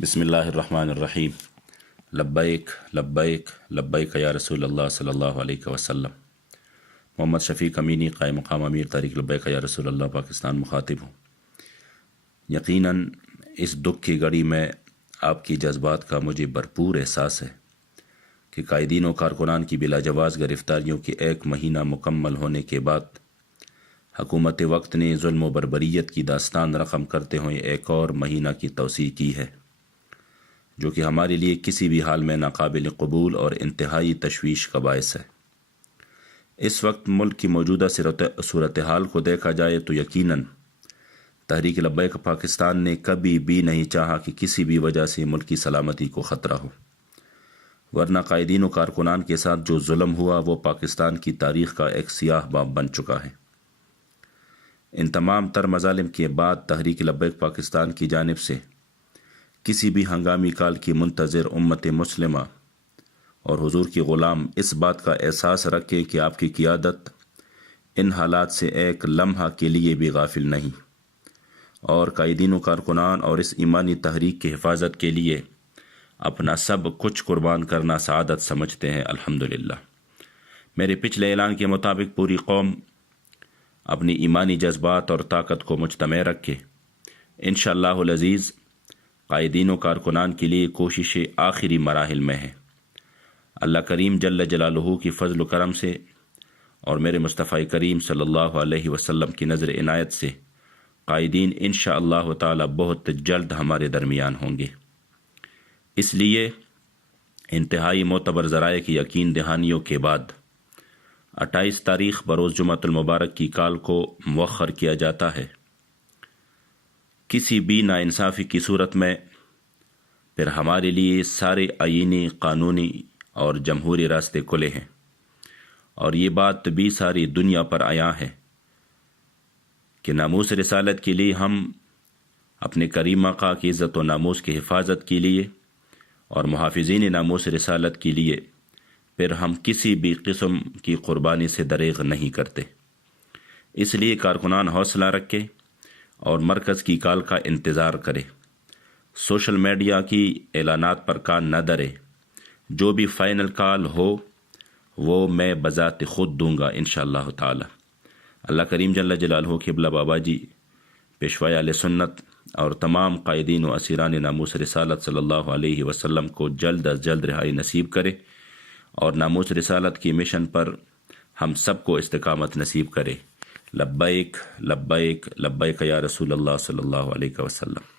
بسم اللہ الرحمن الرحیم۔ لبیک لبیک لبیک یا رسول اللہ صلی اللہ علیہ وسلم۔ محمد شفیق امینی قائم مقام امیر تحریک لبیک یا رسول اللہ پاکستان مخاطب ہوں۔ یقیناً اس دکھ کی گھڑی میں آپ کی جذبات کا مجھے بھرپور احساس ہے کہ قائدین و کارکنان کی بلا جواز گرفتاریوں کے 1 مہینہ مکمل ہونے کے بعد حکومت وقت نے ظلم و بربریت کی داستان رقم کرتے ہوئے 1 اور مہینہ کی توسیع کی ہے، جو کہ ہمارے لیے کسی بھی حال میں ناقابل قبول اور انتہائی تشویش کا باعث ہے۔ اس وقت ملک کی موجودہ صورتحال کو دیکھا جائے تو یقیناً تحریک لبیک پاکستان نے کبھی بھی نہیں چاہا کہ کسی بھی وجہ سے ملک کی سلامتی کو خطرہ ہو، ورنہ قائدین و کارکنان کے ساتھ جو ظلم ہوا وہ پاکستان کی تاریخ کا ایک سیاہ باب بن چکا ہے۔ ان تمام تر مظالم کے بعد تحریک لبیک پاکستان کی جانب سے کسی بھی ہنگامی کال کی منتظر امت مسلمہ اور حضور کی غلام اس بات کا احساس رکھے کہ آپ کی قیادت ان حالات سے ایک لمحہ کے لیے بھی غافل نہیں، اور قائدین و کارکنان اور اس ایمانی تحریک کی حفاظت کے لیے اپنا سب کچھ قربان کرنا سعادت سمجھتے ہیں۔ الحمدللہ۔ میرے پچھلے اعلان کے مطابق پوری قوم اپنی ایمانی جذبات اور طاقت کو مجتمع رکھے انشاءاللہ العزیز قائدین و کارکنان کے لیے کوششیں آخری مراحل میں ہیں۔ اللہ کریم جل جلالہ کی فضل و کرم سے اور میرے مصطفی کریم صلی اللہ علیہ وسلم کی نظر عنایت سے قائدین انشاءاللہ تعالی بہت جلد ہمارے درمیان ہوں گے۔ اس لیے انتہائی معتبر ذرائع کی یقین دہانیوں کے بعد 28 تاریخ بروز جمعۃ المبارک کی کال کو مؤخر کیا جاتا ہے۔ کسی بھی ناانصافی کی صورت میں پھر ہمارے لیے سارے آئینی، قانونی اور جمہوری راستے کھلے ہیں، اور یہ بات بھی ساری دنیا پر عیاں ہے کہ ناموس رسالت کے لیے ہم اپنے کریم آقا کی عزت و ناموس کی حفاظت کے لیے اور محافظین ناموس رسالت کے لیے پھر ہم کسی بھی قسم کی قربانی سے دریغ نہیں کرتے۔ اس لیے کارکنان حوصلہ رکھے اور مرکز کی کال کا انتظار کرے، سوشل میڈیا کی اعلانات پر کان نہ دھرے۔ جو بھی فائنل کال ہو وہ میں بذات خود دوں گا انشاءاللہ تعالی۔ اللہ کریم جل جلالہ قبلہ بابا جی، پیشوائے اہل سنت اور تمام قائدین و اسیران ناموس رسالت صلی اللہ علیہ وسلم کو جلد از جلد رہائی نصیب کرے، اور ناموس رسالت کی مشن پر ہم سب کو استقامت نصیب کرے۔ لبیک لبیک لبیک یا رسول اللہ صلی اللہ علیہ وسلم۔